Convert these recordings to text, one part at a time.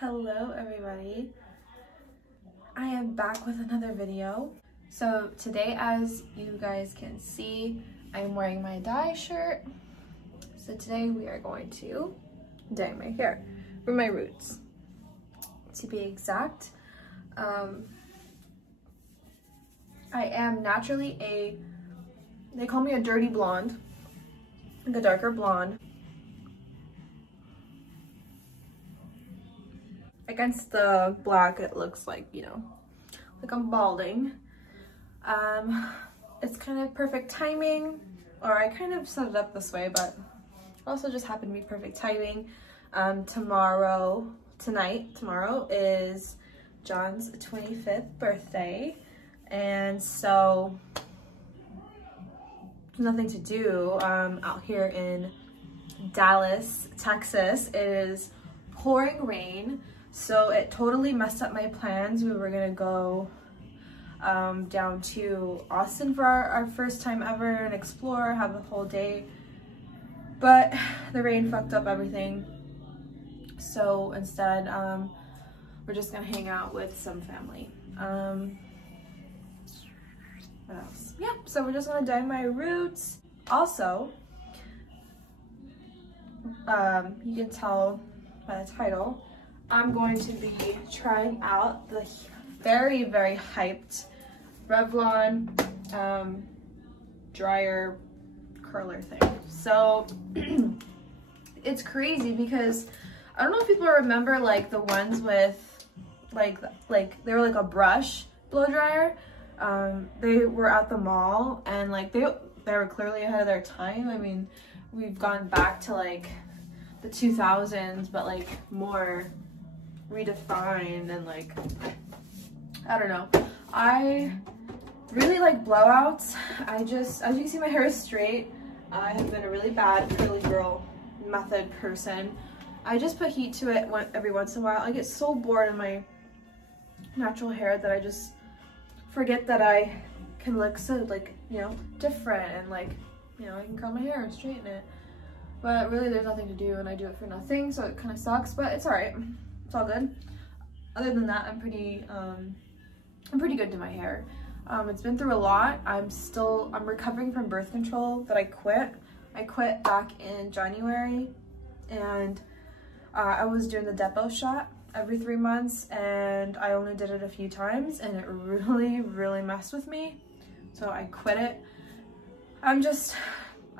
Hello everybody, I am back with another video. So today, as you guys can see, I'm wearing my dye shirt. So today we are going to dye my hair for my roots, to be exact. I am naturally they call me a dirty blonde, like a darker blonde. Against the black, it looks like, you know, like I'm balding. It's kind of perfect timing, or I kind of set it up this way, but also just happened to be perfect timing. Tomorrow is John's 25th birthday, and so there's nothing to do out here in Dallas, Texas. It is pouring rain. So it totally messed up my plans. We were gonna go down to Austin for our first time ever and explore, have a whole day. But the rain fucked up everything. So instead, we're just gonna hang out with some family. What else? Yeah, so we're just gonna dye my roots. Also, you can tell by the title, I'm going to be trying out the very, very hyped Revlon dryer curler thing. So it's crazy because I don't know if people remember like the ones with like they were like a brush blow dryer. They were at the mall and like they were clearly ahead of their time. I mean, we've gone back to like the 2000s, but like more redefined and like, I don't know. I really like blowouts. As you can see, my hair is straight. I have been a really bad curly girl method person. I just put heat to it every once in a while. I get so bored of my natural hair that I just forget that I can look so like, you know, different, and like, you know, I can curl my hair and straighten it. But really there's nothing to do and I do it for nothing, so it kind of sucks, but it's alright. It's all good. Other than that, I'm pretty good to my hair. It's been through a lot. I'm recovering from birth control that I quit. I quit back in January, and I was doing the depot shot every 3 months, and I only did it a few times, and it really messed with me. So I quit it. I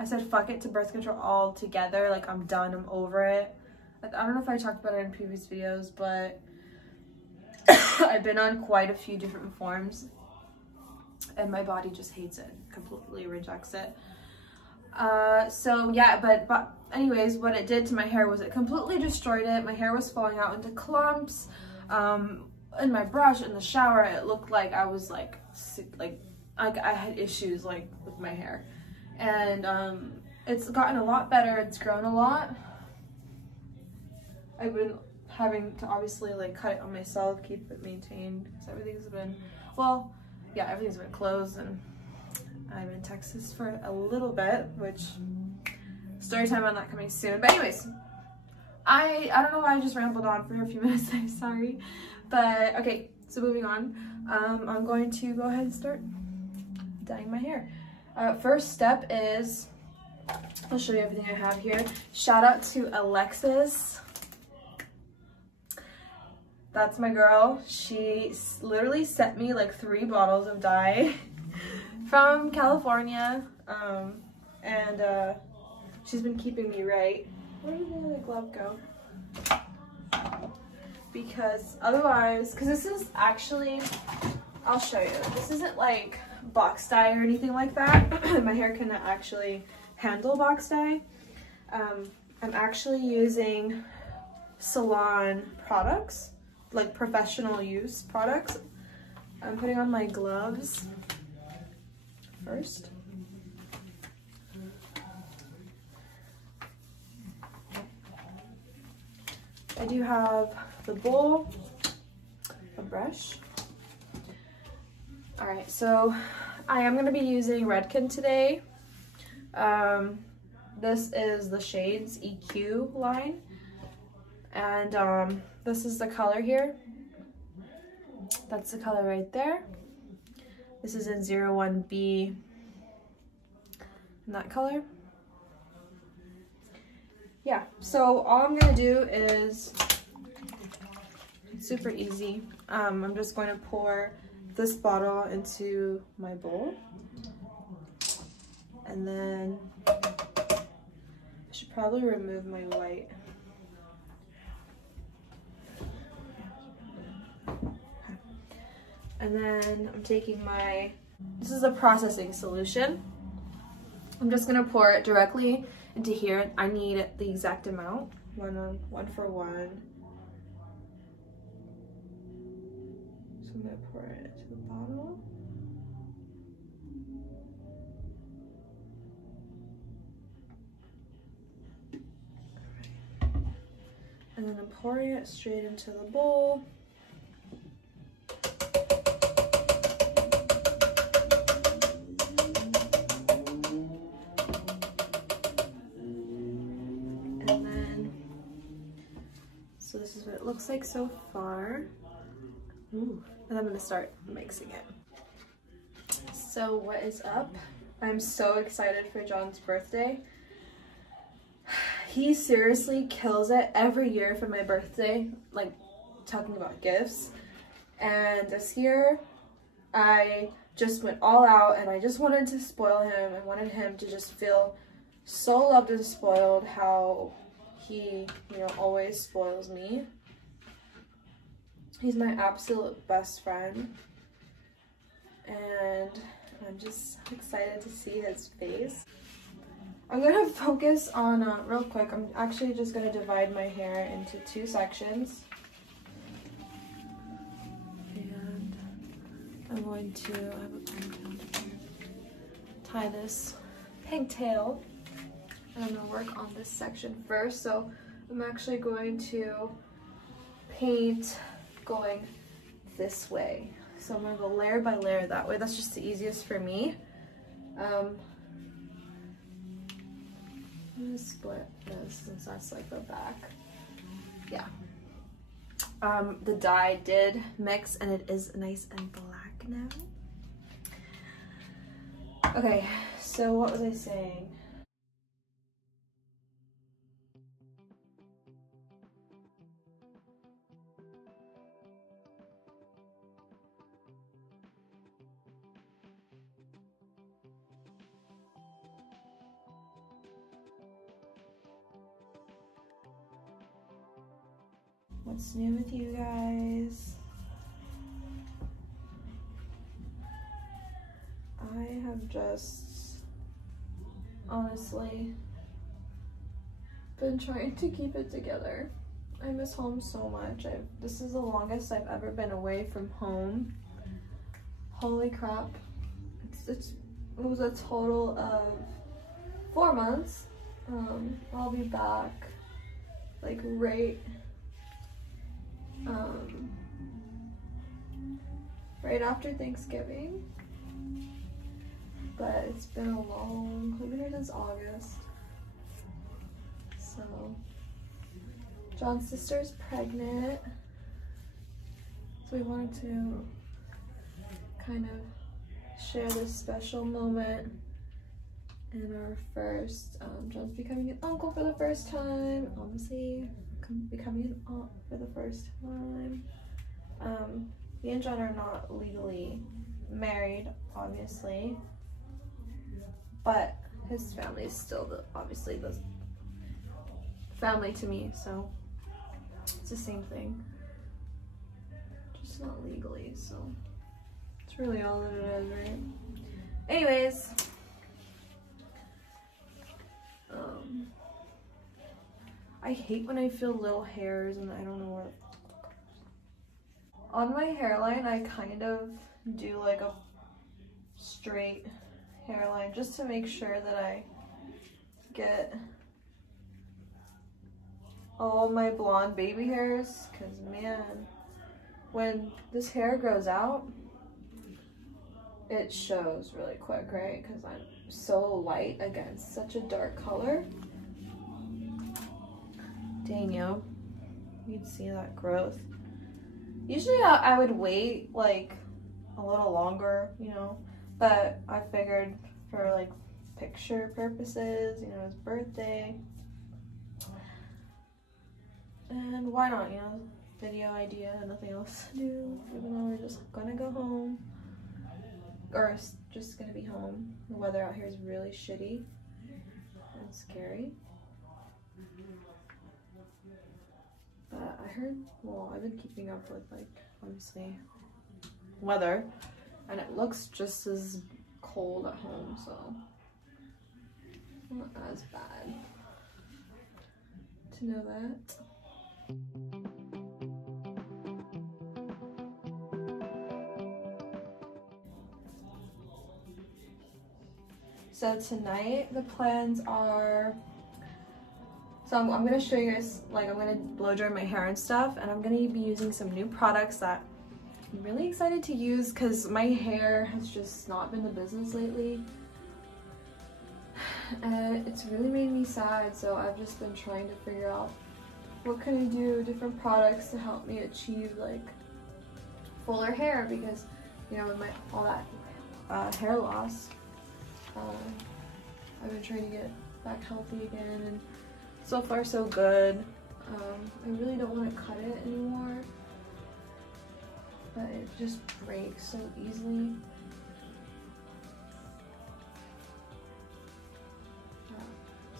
said fuck it to birth control altogether. Like, I'm done, I'm over it. I don't know if I talked about it in previous videos, but I've been on quite a few different forms and my body just hates it, completely rejects it. So yeah, but anyways, what it did to my hair was it completely destroyed it. My hair was falling out into clumps. In my brush, in the shower, it looked like I was like I had issues like with my hair. And it's gotten a lot better, it's grown a lot. I've been having to obviously like cut it on myself, keep it maintained, because everything's been, well, yeah, everything's been closed, and I'm in Texas for a little bit, which story time on that coming soon. But anyways, I don't know why I just rambled on for a few minutes, I'm sorry. But okay, so moving on, I'm going to go ahead and start dyeing my hair. First step is, I'll show you everything I have here. Shout out to Alexis. That's my girl. She literally sent me like 3 bottles of dye from California. And she's been keeping me right. Where did the other glove go? Because otherwise, because this is actually, I'll show you. This isn't like box dye or anything like that. My hair cannot actually handle box dye. I'm actually using salon products, like professional use products. I'm putting on my gloves first. I do have the bowl, a brush. All right, so I am gonna be using Redken today. This is the Shades EQ line. And this is the color here. That's the color right there. This is in 01B in that color. Yeah, so all I'm gonna do is, it's super easy. I'm just going to pour this bottle into my bowl. And then I should probably remove my white. And then I'm taking this is a processing solution. I'm just gonna pour it directly into here. I need the exact amount, one for one. So I'm gonna pour it into the bottle. And then I'm pouring it straight into the bowl. So this is what it looks like so far. Ooh. And I'm gonna start mixing it. So what is up? I'm so excited for John's birthday. He seriously kills it every year for my birthday, like talking about gifts. And this year, I just went all out and I just wanted to spoil him. I wanted him to just feel so loved and spoiled, how he, always spoils me. He's my absolute best friend. And I'm just excited to see his face. I'm gonna focus on, real quick, I'm actually just gonna divide my hair into 2 sections. And I'm going to, I have a ponytail here, tie this pigtail. And I'm gonna work on this section first. So I'm actually going to paint going this way. So I'm gonna go layer by layer that way. That's just the easiest for me. I'm gonna split this since that's like the back. Yeah. The dye did mix and it is nice and black now. Okay, so what was I saying? What's new with you guys? I have just honestly been trying to keep it together. I miss home so much. This is the longest I've ever been away from home. Holy crap. It was a total of 4 months. I'll be back like right after Thanksgiving, but it's been a long, I've been here since August. So John's sister's pregnant, so we wanted to kind of share this special moment in our first, John's becoming an uncle for the first time, obviously becoming an aunt for the first time. Me and John are not legally married, obviously, but his family is still obviously the family to me, so it's the same thing, just not legally, so it's really all that it is, right? Anyways, I hate when I feel little hairs and I don't know what. On my hairline, I kind of do like a straight hairline just to make sure that I get all my blonde baby hairs, because man, when this hair grows out, it shows really quick, right? Because I'm so light against such a dark color. Dang you. you'd see that growth. Usually I would wait like a little longer, you know, but I figured for like picture purposes, you know, his birthday, and why not, you know, video idea and nothing else to do, even though we're just gonna go home, or just gonna be home. The weather out here is really shitty and scary. But I heard, well, I've been keeping up with, like, obviously weather, and it looks just as cold at home, so not as bad to know that. So tonight the plans are, so I'm gonna show you guys, like, I'm gonna blow dry my hair and stuff, and I'm gonna be using some new products that I'm really excited to use because my hair has just not been the business lately. And it's really made me sad, so I've just been trying to figure out what can I do, different products to help me achieve like fuller hair, because, you know, with all that hair loss, I've been trying to get back healthy again, and so far so good. I really don't want to cut it anymore, but it just breaks so easily.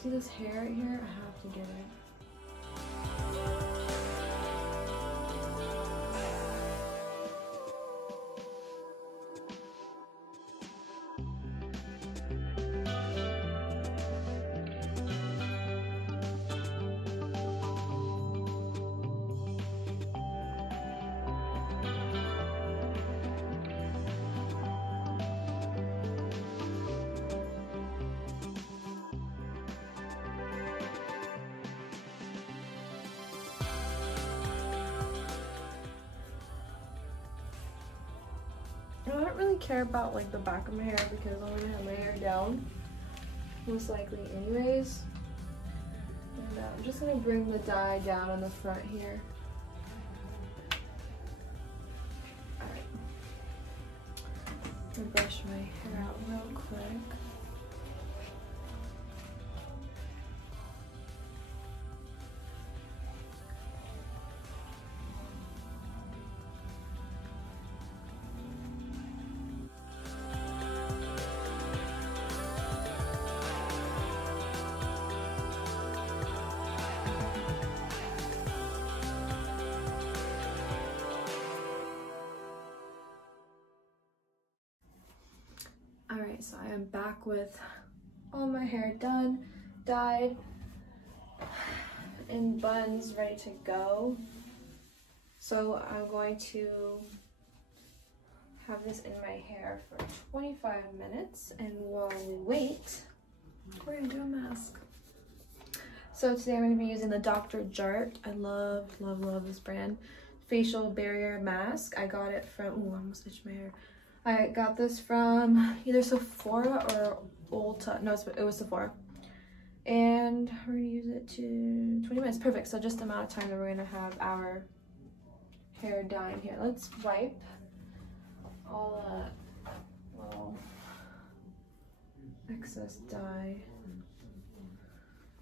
See this hair right here? I have to get it. I don't really care about like the back of my hair because I'm gonna have my hair down most likely anyways, and I'm just gonna bring the dye down on the front here. Alright, I'm gonna brush my hair out real quick. Alright, so I am back with all my hair done, dyed, in buns, ready to go. So I'm going to have this in my hair for 25 minutes, and while we wait, we're gonna do a mask. So today I'm gonna be using the Dr. Jart. I love, love, love this brand. Facial barrier mask. I got it from, oh, I almost itched my hair. I got this from either Sephora or Ulta. No, it was Sephora. And we're gonna use it to 20 minutes. Perfect. So just the amount of time that we're gonna have our hair dyeing here. Let's wipe all that little excess dye.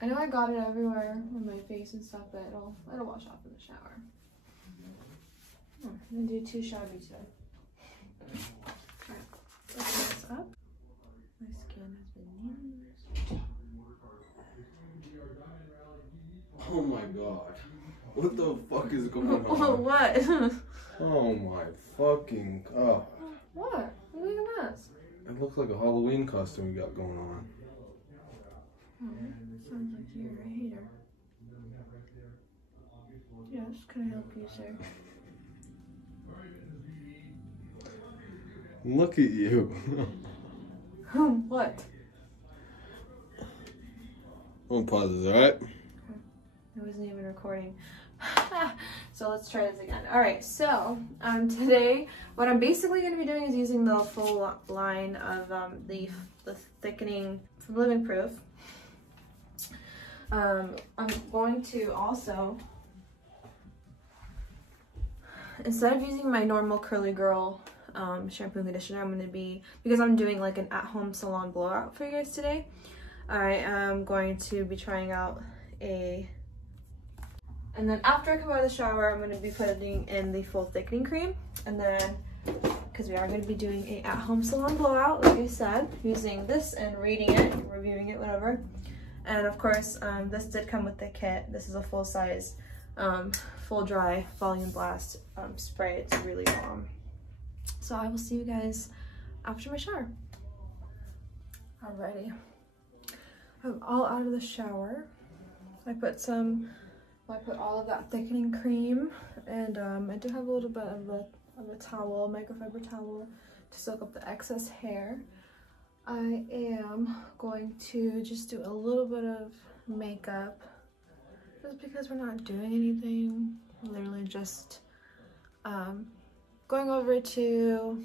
I know I got it everywhere on my face and stuff, but it'll wash off in the shower. I'm gonna do 2 shabby today. Alright, let's mix this up. My skin has been used. Oh my god. What the fuck is going on? What? Oh my fucking god. What? Look at a mess. It looks like a Halloween costume we got going on. Oh, sounds like you're a hater. Yes, can I help you, sir? Look at you. What? I'm gonna pause this, alright? I wasn't even recording. So let's try this again. Alright, so today what I'm basically going to be doing is using the full line of the thickening from Living Proof. I'm going to also instead of using my normal Curly Girl shampoo and conditioner, I'm going to be, because I'm doing like an at-home salon blowout for you guys today, I am going to be trying out and then after I come out of the shower, I'm going to be putting in the full thickening cream, and then because we are going to be doing a at-home salon blowout, like I said, using this and reading it, reviewing it, whatever. And of course, this did come with the kit. This is a full-size, full dry volume blast spray. It's really bomb. So I will see you guys after my shower. Alrighty, I'm all out of the shower. I put all of that thickening cream, and I do have a little bit of a towel, microfiber towel, to soak up the excess hair. I am going to just do a little bit of makeup, just because we're not doing anything. Literally just going over to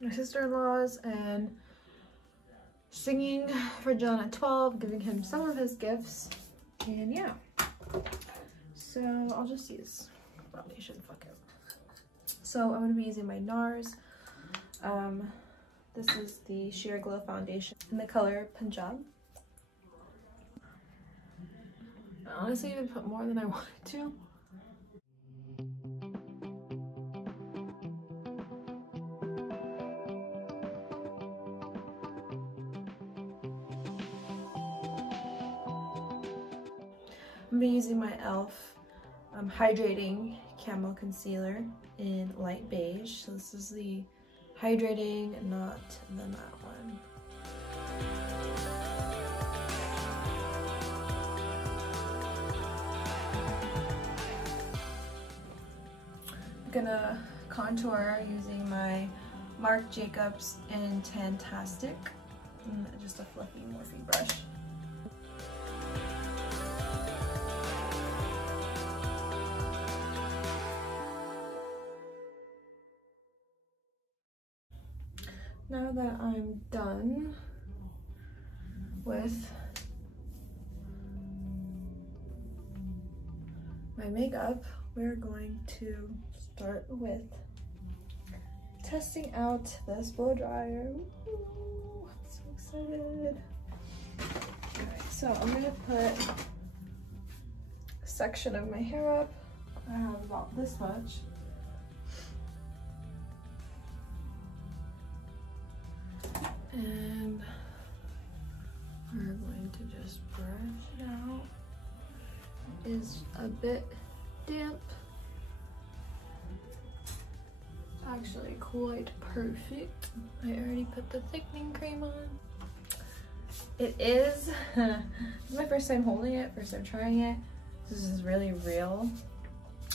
my sister-in-law's and singing for John at 12, giving him some of his gifts, and yeah. So I'll just use foundation, fuck it. So I'm going to be using my NARS. This is the Sheer Glow foundation in the color Punjab. I honestly even put more than I wanted to. I'm going to be using my e.l.f. Hydrating Camo Concealer in light beige. So this is the hydrating, not the matte one. I'm gonna contour using my Marc Jacobs in Tantastic, and just a fluffy Morphe brush. Now that I'm done with my makeup, we're going to start with testing out this blow dryer. Ooh, I'm so excited. Alright, so I'm gonna put a section of my hair up. I have about this much. And we're going to just brush it out. It's a bit damp. Actually quite perfect. I already put the thickening cream on. It is, this is my first time holding it, first time trying it. This is really real.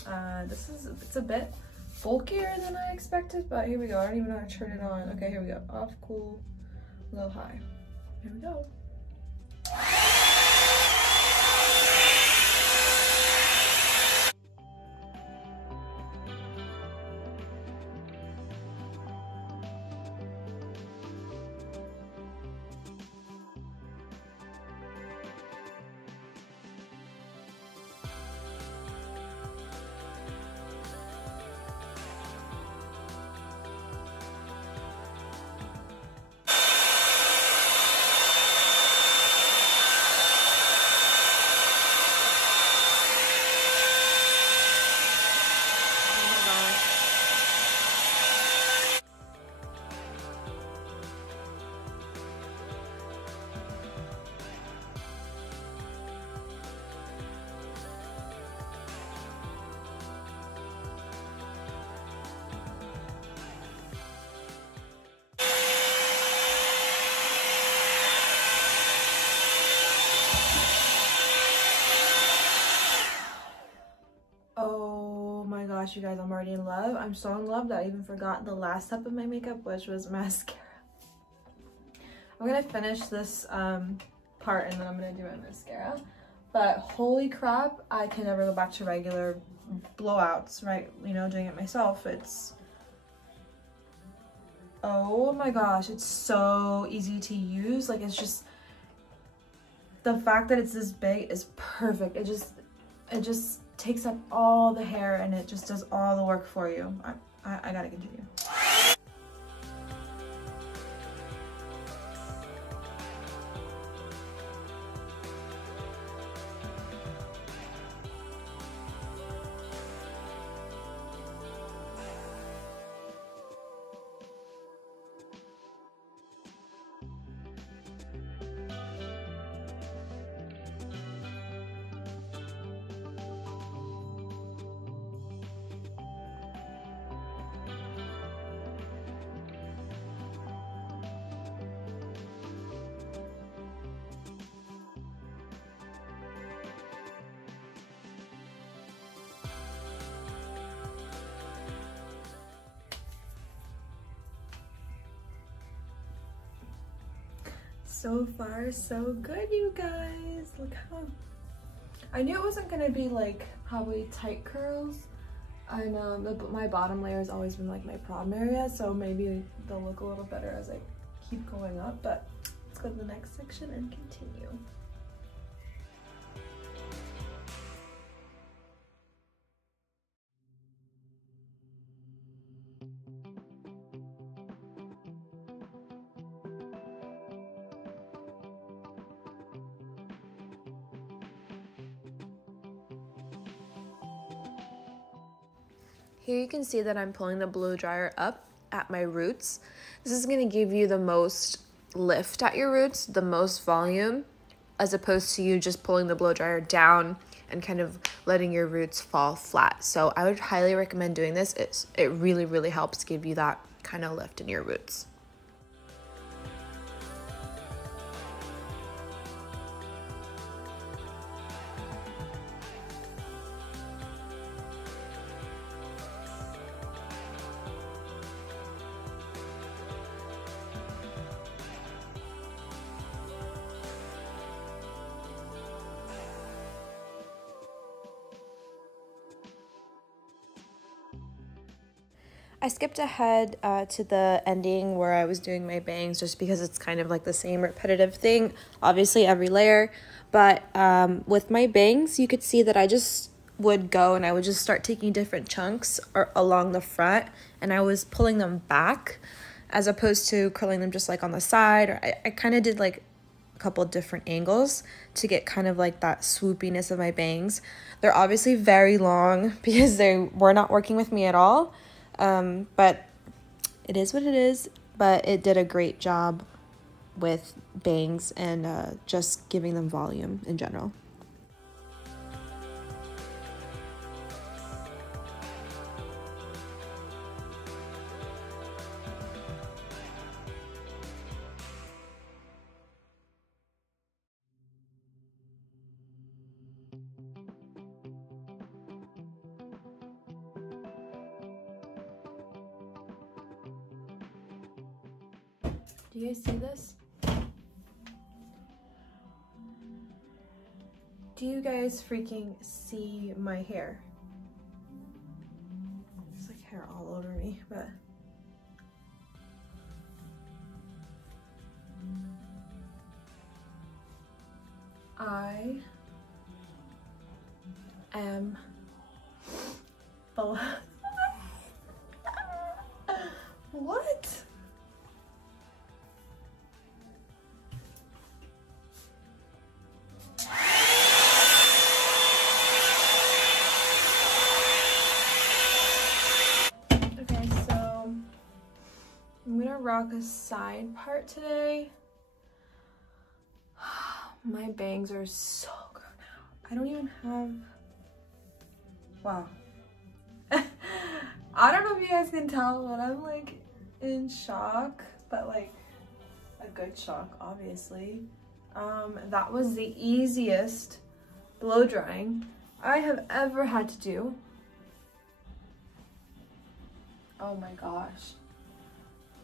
It's a bit bulkier than I expected, but here we go. I don't even know how to turn it on. Okay, here we go. Off, cool, low, high. Here we go. Oh my gosh, you guys, I'm already in love. I'm so in love that I even forgot the last step of my makeup, which was mascara. I'm gonna finish this part and then I'm gonna do my mascara. But holy crap, I can never go back to regular blowouts, right? You know, doing it myself. It's, oh my gosh, it's so easy to use. Like, it's just, the fact that it's this big is perfect. It just takes up all the hair and it just does all the work for you. I gotta continue. So far, so good, you guys. Look how... I knew it wasn't gonna be like probably tight curls, and my bottom layer has always been like my problem area, so maybe they'll look a little better as I keep going up, but let's go to the next section and continue. Here you can see that I'm pulling the blow dryer up at my roots. This is gonna give you the most lift at your roots, the most volume, as opposed to you just pulling the blow dryer down and kind of letting your roots fall flat. So I would highly recommend doing this. It really, really helps give you that kind of lift in your roots. I skipped ahead to the ending where I was doing my bangs just because it's kind of like the same repetitive thing, obviously every layer, but with my bangs you could see that I just would go and I would just start taking different chunks along the front, and I was pulling them back as opposed to curling them just like on the side, or I kind of did like a couple different angles to get kind of like that swoopiness of my bangs. They're obviously very long because they were not working with me at all. But it is what it is, but it did a great job with bangs and just giving them volume in general. Do you guys see this? Do you guys freaking see my hair? There's like hair all over me, but I am what? I'm gonna rock a side part today. My bangs are so grown out. I don't even have, wow. I don't know if you guys can tell, but I'm like in shock, but like a good shock, obviously. That was the easiest blow drying I have ever had to do. Oh my gosh.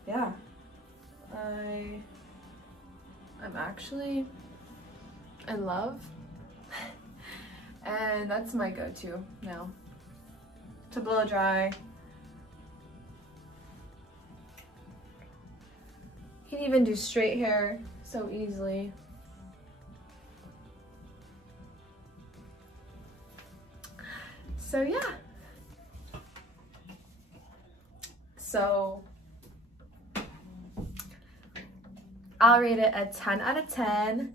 Yeah, I'm actually in love, and that's my go-to now, to blow dry. You can even do straight hair so easily. So yeah. So I'll rate it a 10 out of 10.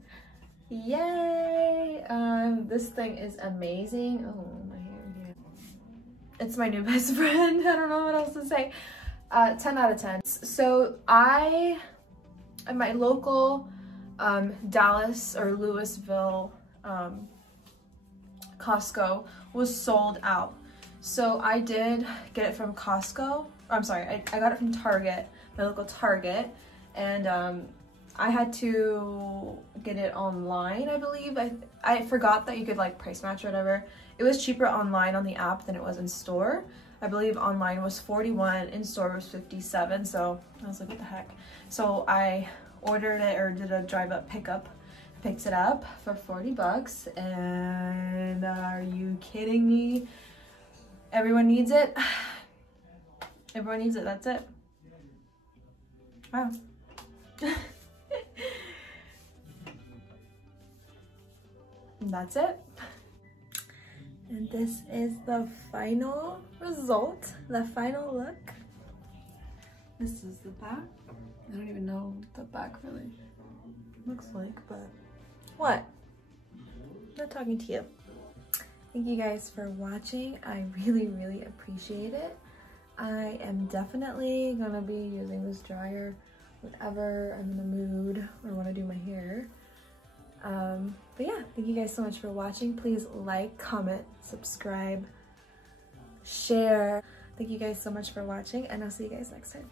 Yay! This thing is amazing. Oh, my hair here. It's my new best friend. I don't know what else to say. 10 out of 10. So I, at my local Dallas or Louisville Costco was sold out. So I did get it from Costco. I'm sorry, I got it from Target, my local Target, and I had to get it online, I believe. I forgot that you could like price match or whatever. It was cheaper online on the app than it was in store. I believe online was 41, in store was 57, so I was like, what the heck? So I ordered it, or did a drive-up pickup, picked it up for 40 bucks, and are you kidding me? Everyone needs it. Everyone needs it, that's it. Wow. And that's it. And this is the final result, the final look. This is the back. I don't even know what the back really looks like, but what? I'm not talking to you. Thank you guys for watching. I really, really appreciate it. I am definitely gonna be using this dryer whenever I'm in the mood or want to do my hair. But yeah, thank you guys so much for watching. Please like, comment, subscribe, share. Thank you guys so much for watching, and I'll see you guys next time.